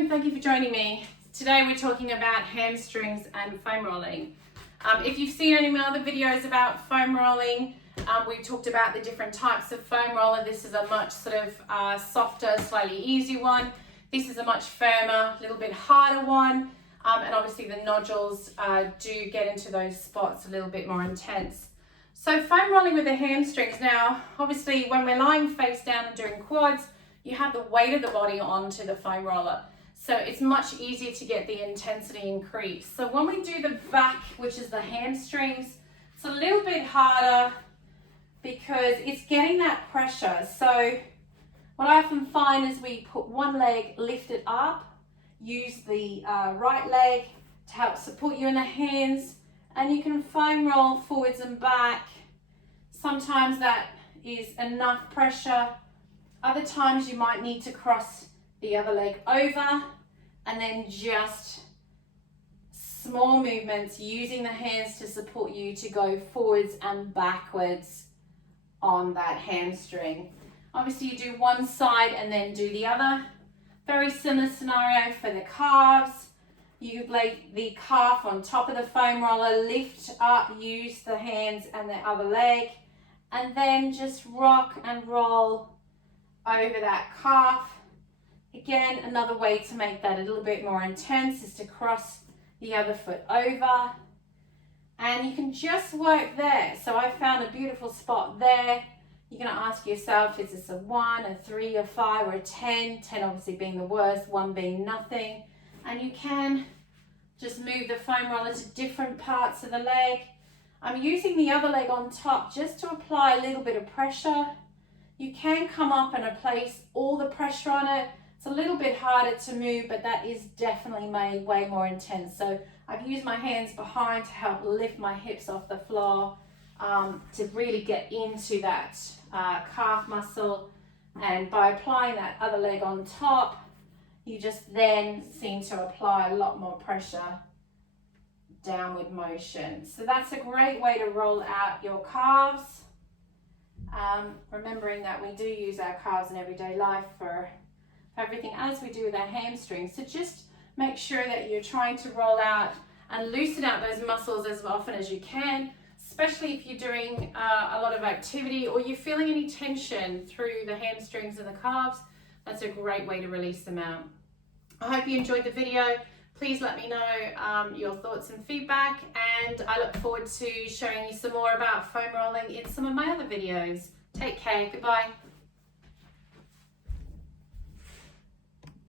and thank you for joining me. Today we're talking about hamstrings and foam rolling. If you've seen any of my other videos about foam rolling, we've talked about the different types of foam roller. This is a much sort of softer, slightly easier one. This is a much firmer, a little bit harder one. And obviously the nodules do get into those spots a little bit more intense. So foam rolling with the hamstrings. Now, obviously when we're lying face down and doing quads, you have the weight of the body onto the foam roller. So it's much easier to get the intensity increased. So when we do the back, which is the hamstrings, it's a little bit harder because it's getting that pressure. So what I often find is we put one leg lifted up, use the right leg to help support you in the hands, and you can foam roll forwards and back. Sometimes that is enough pressure. Other times you might need to cross the other leg over and then just small movements using the hands to support you to go forwards and backwards on that hamstring. Obviously you do one side and then do the other. Very similar scenario for the calves. You lay the calf on top of the foam roller, lift up, use the hands and the other leg, and then just rock and roll over that calf. Again, another way to make that a little bit more intense is to cross the other foot over, and you can just work there. So I found a beautiful spot there. You're going to ask yourself, is this a 1, a 3, a 5, or a 10? 10 obviously being the worst, 1 being nothing. And you can just move the foam roller to different parts of the leg. I'm using the other leg on top just to apply a little bit of pressure. You can come up and place all the pressure on it. It's a little bit harder to move, but that is definitely made way more intense. So I've used my hands behind to help lift my hips off the floor to really get into that calf muscle. And by applying that other leg on top, you just then seem to apply a lot more pressure, downward motion. So that's a great way to roll out your calves. Remembering that we do use our calves in everyday life for everything as we do with our hamstrings. So just make sure that you're trying to roll out and loosen out those muscles as often as you can, especially if you're doing a lot of activity or you're feeling any tension through the hamstrings and the calves. That's a great way to release them out. I hope you enjoyed the video. Please let me know your thoughts and feedback, and I look forward to showing you some more about foam rolling in some of my other videos. Take care. Goodbye.